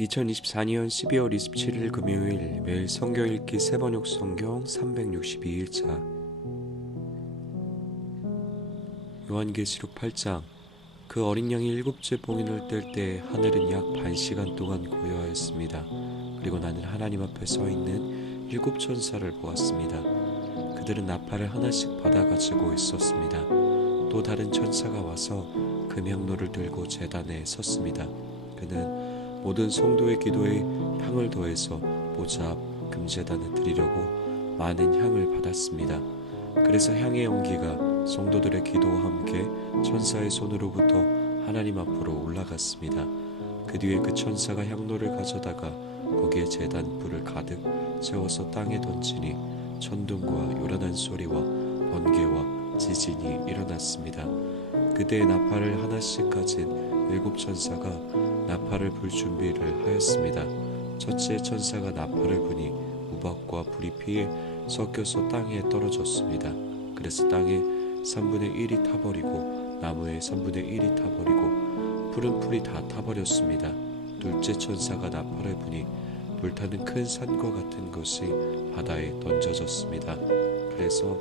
2024년 12월 27일 금요일 매일 성경 읽기 세번역 성경 362일차 요한계시록 8장 그 어린 양이 일곱째 봉인을 뗄 때 하늘은 약 반 시간 동안 고요하였습니다. 그리고 나는 하나님 앞에 서 있는 일곱 천사를 보았습니다. 그들은 나팔을 하나씩 받아 가지고 있었습니다. 또 다른 천사가 와서 금향로를 들고 제단에 섰습니다. 그는 모든 성도의 기도에 향을 더해서 보좌 앞 금제단에 드리려고 많은 향을 받았습니다. 그래서 향의 연기가 성도들의 기도와 함께 천사의 손으로부터 하나님 앞으로 올라갔습니다. 그 뒤에 그 천사가 향로를 가져다가 거기에 제단 불을 가득 채워서 땅에 던지니 천둥과 요란한 소리와 번개와 지진이 일어났습니다. 그때 나팔을 하나씩 가진 일곱 천사가 나팔을 불 준비를 하였습니다. 첫째 천사가 나팔을 부니 우박과 불이 피해 섞여서 땅에 떨어졌습니다. 그래서 땅에 3분의 1이 타버리고 나무에 3분의 1이 타버리고 푸른 풀이 다 타버렸습니다. 둘째 천사가 나팔을 부니 불타는 큰 산과 같은 것이 바다에 던져졌습니다. 그래서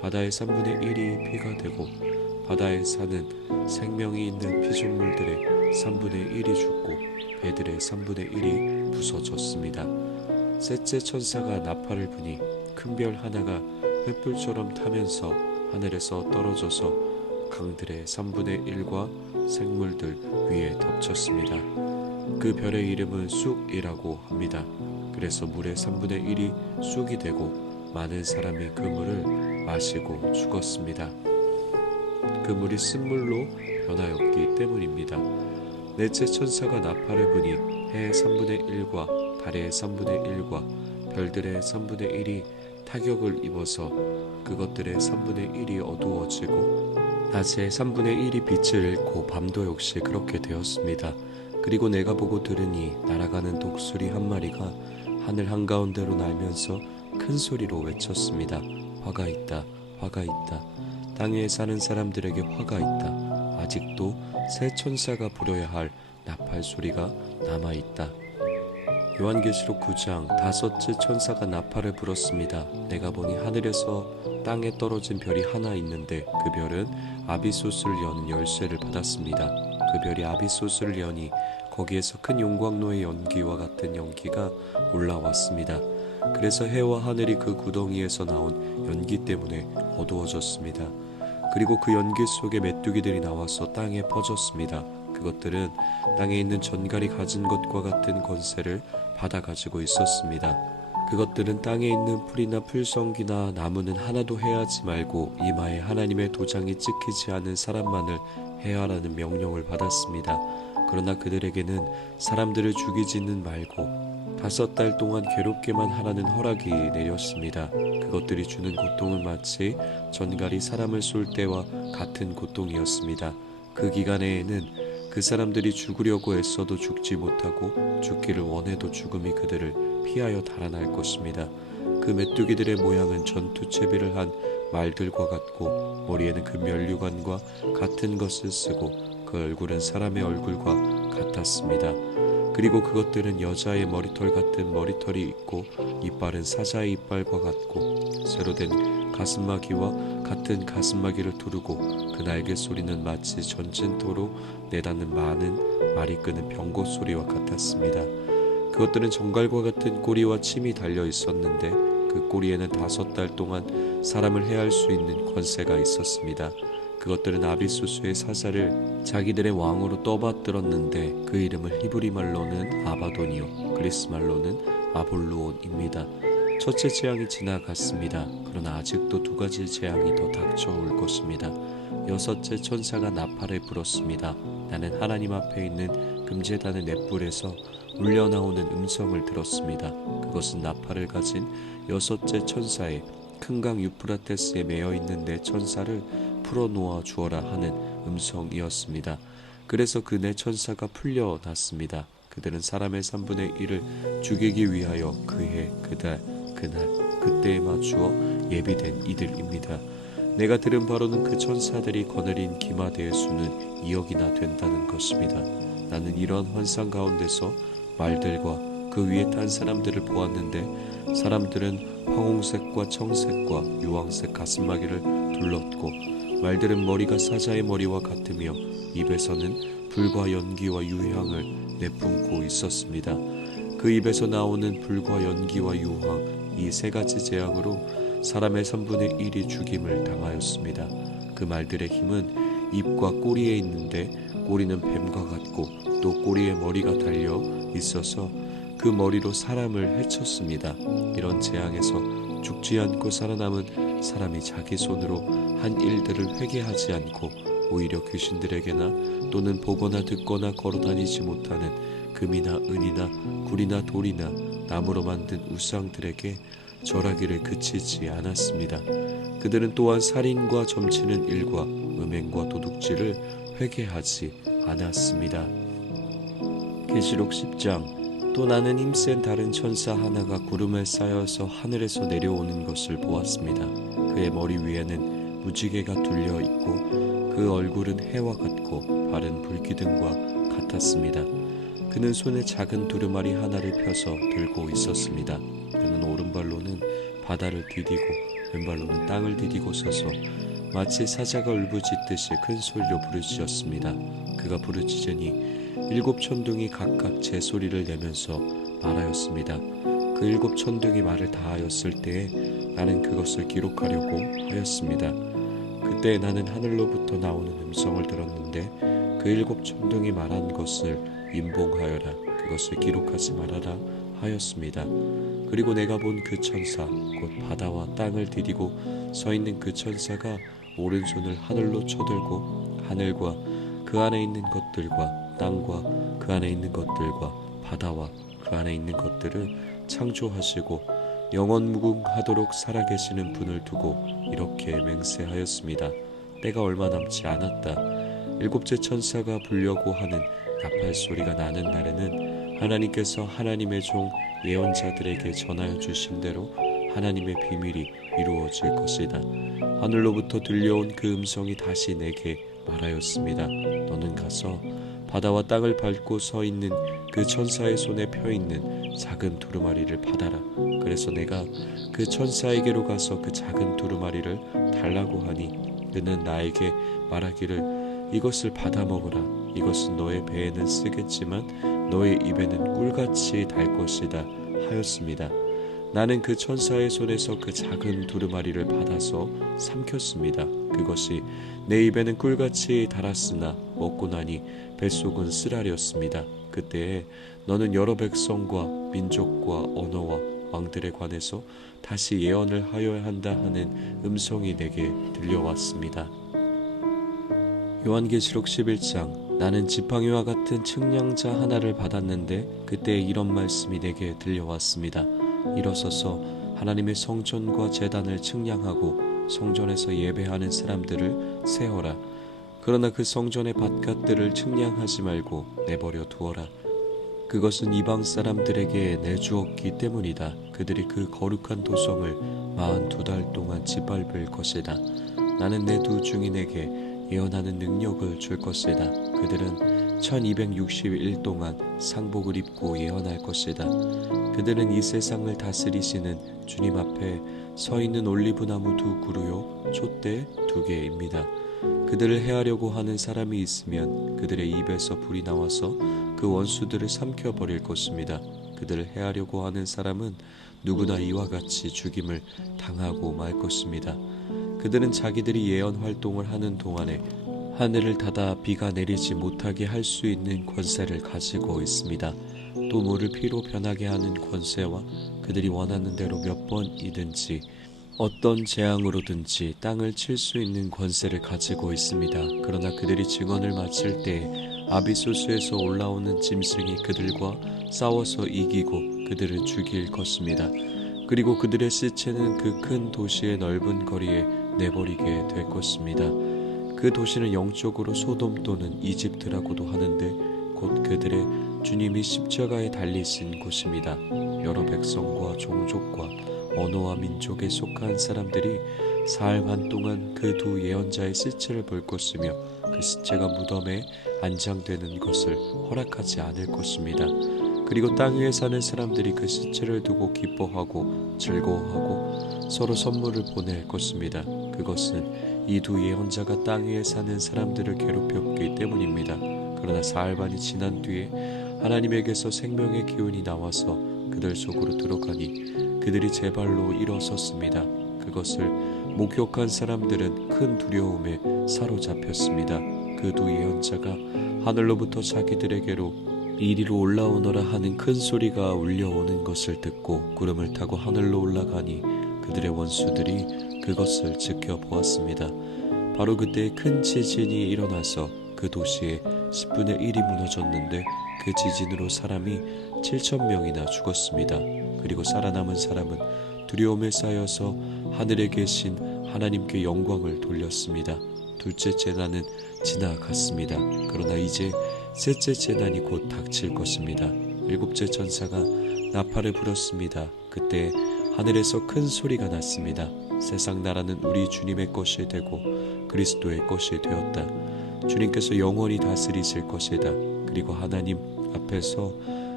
바다의 3분의 1이 피가 되고 바다에 사는 생명이 있는 피조물들의 3분의 1이 죽고 배들의 3분의 1이 부서졌습니다. 셋째 천사가 나팔을 부니 큰 별 하나가 횃불처럼 타면서 하늘에서 떨어져서 강들의 3분의 1과 생물들 위에 덮쳤습니다. 그 별의 이름은 쑥이라고 합니다. 그래서 물의 3분의 1이 쑥이 되고 많은 사람이 그 물을 마시고 죽었습니다. 그 물이 쓴물로 변하였기 때문입니다. 넷째 천사가 나팔을 부니 해의 3분의 1과 달의 3분의 1과 별들의 3분의 1이 타격을 입어서 그것들의 3분의 1이 어두워지고 낮에 3분의 1이 빛을 잃고 밤도 역시 그렇게 되었습니다. 그리고 내가 보고 들으니 날아가는 독수리 한 마리가 하늘 한가운데로 날면서 큰 소리로 외쳤습니다. 화가 있다, 화가 있다. 땅에 사는 사람들에게 화가 있다. 아직도 새 천사가 부려야 할 나팔 소리가 남아 있다. 요한계시록 9장 다섯째 천사가 나팔을 불었습니다. 내가 보니 하늘에서 땅에 떨어진 별이 하나 있는데 그 별은 아비소스를 여는 열쇠를 받았습니다. 그 별이 아비소스를 여니 거기에서 큰 용광로의 연기와 같은 연기가 올라왔습니다. 그래서 해와 하늘이 그 구덩이에서 나온 연기 때문에 어두워졌습니다. 그리고 그 연기 속에 메뚜기들이 나와서 땅에 퍼졌습니다. 그것들은 땅에 있는 전갈이 가진 것과 같은 권세를 받아 가지고 있었습니다. 그것들은 땅에 있는 풀이나 풀성기나 나무는 하나도 해하지 말고 이마에 하나님의 도장이 찍히지 않은 사람만을 해하라는 명령을 받았습니다. 그러나 그들에게는 사람들을 죽이지는 말고 다섯 달 동안 괴롭게만 하라는 허락이 내렸습니다. 그것들이 주는 고통은 마치 전갈이 사람을 쏠 때와 같은 고통이었습니다. 그 기간에는 그 사람들이 죽으려고 애써도 죽지 못하고 죽기를 원해도 죽음이 그들을 피하여 달아날 것입니다. 그 메뚜기들의 모양은 전투 채비를 한 말들과 같고 머리에는 그 면류관과 같은 것을 쓰고 그 얼굴은 사람의 얼굴과 같았습니다. 그리고 그것들은 여자의 머리털 같은 머리털이 있고 이빨은 사자의 이빨과 같고 새로 된 가슴마기와 같은 가슴마기를 두르고 그 날개 소리는 마치 전진토로 내닫는 많은 말이 끄는 병고 소리와 같았습니다. 그것들은 정갈과 같은 꼬리와 침이 달려 있었는데 그 꼬리에는 다섯 달 동안 사람을 해할 수 있는 권세가 있었습니다. 그것들은 아비소스의 사자를 자기들의 왕으로 떠받들었는데 그 이름을 히브리 말로는 아바돈이요 그리스 말로는 아볼루온입니다. 첫째 재앙이 지나갔습니다. 그러나 아직도 두 가지 재앙이 더 닥쳐올 것입니다. 여섯째 천사가 나팔을 불었습니다. 나는 하나님 앞에 있는 금제단의 넷불에서 울려나오는 음성을 들었습니다. 그것은 나팔을 가진 여섯째 천사의 큰강 유프라테스에 매여 있는 내 천사를 풀어 놓아 주어라 하는 음성이었습니다. 그래서 그내 천사가 풀려났습니다. 그들은 사람의 3분의 1을 죽이기 위하여 그해, 그달, 그날, 그때에 맞추어 예비된 이들입니다. 내가 들은 바로는 그 천사들이 거느린 기마대의 수는 2억이나 된다는 것입니다. 나는 이러한 환상 가운데서 말들과 그 위에 탄 사람들을 보았는데 사람들은 황홍색과 청색과 유황색 가슴마기를 둘렀고 말들은 머리가 사자의 머리와 같으며 입에서는 불과 연기와 유향을 내뿜고 있었습니다. 그 입에서 나오는 불과 연기와 유황 이 세 가지 재앙으로 사람의 3분의 1이 죽임을 당하였습니다. 그 말들의 힘은 입과 꼬리에 있는데 꼬리는 뱀과 같고 또 꼬리에 머리가 달려 있어서 그 머리로 사람을 해쳤습니다. 이런 재앙에서 죽지 않고 살아남은 사람이 자기 손으로 한 일들을 회개하지 않고 오히려 귀신들에게나 또는 보거나 듣거나 걸어 다니지 못하는 금이나 은이나 굴이나 돌이나 나무로 만든 우상들에게 절하기를 그치지 않았습니다. 그들은 또한 살인과 점치는 일과 음행과 도둑질을 회개하지 않았습니다. 계시록 10장 또 나는 힘센 다른 천사 하나가 구름에 쌓여서 하늘에서 내려오는 것을 보았습니다. 그의 머리 위에는 무지개가 둘려 있고 그 얼굴은 해와 같고 발은 불기둥과 같았습니다. 그는 손에 작은 두루마리 하나를 펴서 들고 있었습니다. 그는 오른발로는 바다를 디디고 왼발로는 땅을 디디고 서서 마치 사자가 울부짖듯이 큰 소리로 부르짖었습니다. 그가 부르짖으니 일곱 천둥이 각각 제 소리를 내면서 말하였습니다. 그 일곱 천둥이 말을 다 하였을 때에 나는 그것을 기록하려고 하였습니다. 그때 나는 하늘로부터 나오는 음성을 들었는데 그 일곱 천둥이 말한 것을 임봉하여라 그것을 기록하지 말아라 하였습니다. 그리고 내가 본 그 천사 곧 바다와 땅을 디디고 서 있는 그 천사가 오른손을 하늘로 쳐들고 하늘과 그 안에 있는 것들과 땅과 그 안에 있는 것들과 바다와 그 안에 있는 것들을 창조하시고 영원 무궁하도록 살아계시는 분을 두고 이렇게 맹세하였습니다. 때가 얼마 남지 않았다. 일곱째 천사가 불려고 하는 나팔 소리가 나는 날에는 하나님께서 하나님의 종 예언자들에게 전하여 주신 대로 하나님의 비밀이 이루어질 것이다. 하늘로부터 들려온 그 음성이 다시 내게 말하였습니다. 너는 가서 바다와 땅을 밟고 서 있는 그 천사의 손에 펴 있는 작은 두루마리를 받아라. 그래서 내가 그 천사에게로 가서 그 작은 두루마리를 달라고 하니 그는 나에게 말하기를 이것을 받아 먹으라. 이것은 너의 배에는 쓰겠지만 너의 입에는 꿀같이 달 것이다 하였습니다. 나는 그 천사의 손에서 그 작은 두루마리를 받아서 삼켰습니다. 그것이 내 입에는 꿀같이 달았으나 먹고 나니 뱃속은 쓰라렸습니다. 그때에 너는 여러 백성과 민족과 언어와 왕들에 관해서 다시 예언을 하여야 한다 하는 음성이 내게 들려왔습니다. 요한계시록 11장 나는 지팡이와 같은 측량자 하나를 받았는데 그때 이런 말씀이 내게 들려왔습니다. 일어서서 하나님의 성전과 제단을 측량하고 성전에서 예배하는 사람들을 세어라. 그러나 그 성전의 바깥들을 측량하지 말고 내버려 두어라. 그것은 이방 사람들에게 내주었기 때문이다. 그들이 그 거룩한 도성을 마흔 두 달 동안 짓밟을 것이다. 나는 내두 증인에게 예언하는 능력을 줄 것이다. 그들은 1261 동안 상복을 입고 예언할 것이다. 그들은 이 세상을 다스리시는 주님 앞에 서 있는 올리브나무 두 그루요 촛대 두 개입니다. 그들을 해하려고 하는 사람이 있으면 그들의 입에서 불이 나와서 그 원수들을 삼켜 버릴 것입니다. 그들을 해하려고 하는 사람은 누구나 이와 같이 죽임을 당하고 말 것입니다. 그들은 자기들이 예언 활동을 하는 동안에 하늘을 닫아 비가 내리지 못하게 할 수 있는 권세를 가지고 있습니다. 또 물을 피로 변하게 하는 권세와 그들이 원하는 대로 몇 번이든지 어떤 재앙으로든지 땅을 칠 수 있는 권세를 가지고 있습니다. 그러나 그들이 증언을 마칠 때 아비소스에서 올라오는 짐승이 그들과 싸워서 이기고 그들을 죽일 것입니다. 그리고 그들의 시체는 그 큰 도시의 넓은 거리에 내버리게 될 것입니다. 그 도시는 영적으로 소돔 또는 이집트라고도 하는데 곧 그들의 주님이 십자가에 달리신 곳입니다. 여러 백성과 종족과 언어와 민족에 속한 사람들이 사흘 반 동안 그 두 예언자의 시체를 볼 것이며 그 시체가 무덤에 안장되는 것을 허락하지 않을 것입니다. 그리고 땅 위에 사는 사람들이 그 시체를 두고 기뻐하고 즐거워하고 서로 선물을 보낼 것입니다. 그것은 이 두 예언자가 땅 위에 사는 사람들을 괴롭혔기 때문입니다. 그러나 사흘 반이 지난 뒤에 하나님에게서 생명의 기운이 나와서 그들 속으로 들어가니 그들이 제 발로 일어섰습니다. 그것을 목격한 사람들은 큰 두려움에 사로잡혔습니다. 그 두 예언자가 하늘로부터 자기들에게로 이리로 올라오너라 하는 큰 소리가 울려오는 것을 듣고 구름을 타고 하늘로 올라가니 그들의 원수들이 그것을 지켜보았습니다. 바로 그때 큰 지진이 일어나서 그 도시의 10분의 1이 무너졌는데 그 지진으로 사람이 7천 명이나 죽었습니다. 그리고 살아남은 사람은 두려움에 쌓여서 하늘에 계신 하나님께 영광을 돌렸습니다. 둘째 재난은 지나갔습니다. 그러나 이제 셋째 재난이 곧 닥칠 것입니다. 일곱째 천사가 나팔을 불었습니다. 그때 하늘에서 큰 소리가 났습니다. 세상 나라는 우리 주님의 것이 되고 그리스도의 것이 되었다. 주님께서 영원히 다스리실 것이다. 그리고 하나님 앞에서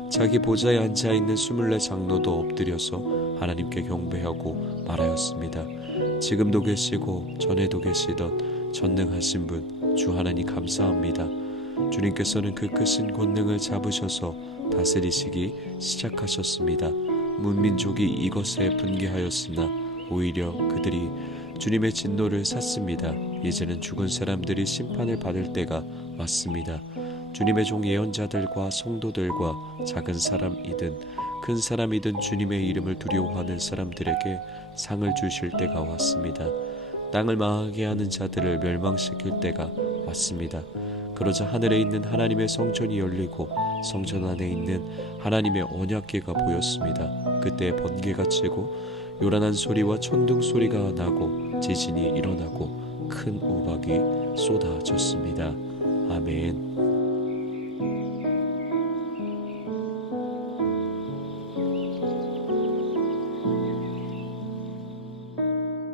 자기 보좌에 앉아 있는 스물네 장로도 엎드려서 하나님께 경배하고 말하였습니다. 지금도 계시고 전에도 계시던 전능하신 분 주 하나님 감사합니다. 주님께서는 그 크신 권능을 잡으셔서 다스리시기 시작하셨습니다. 문민족이 이것에 분개하였으나 오히려 그들이 주님의 진노를 샀습니다. 이제는 죽은 사람들이 심판을 받을 때가 왔습니다. 주님의 종 예언자들과 성도들과 작은 사람이든 큰 사람이든 주님의 이름을 두려워하는 사람들에게 상을 주실 때가 왔습니다. 땅을 망하게 하는 자들을 멸망시킬 때가 왔습니다. 그러자 하늘에 있는 하나님의 성전이 열리고 성전 안에 있는 하나님의 언약궤가 보였습니다. 그때 번개가 치고 요란한 소리와 천둥 소리가 나고 지진이 일어나고 큰 우박이 쏟아졌습니다. 아멘.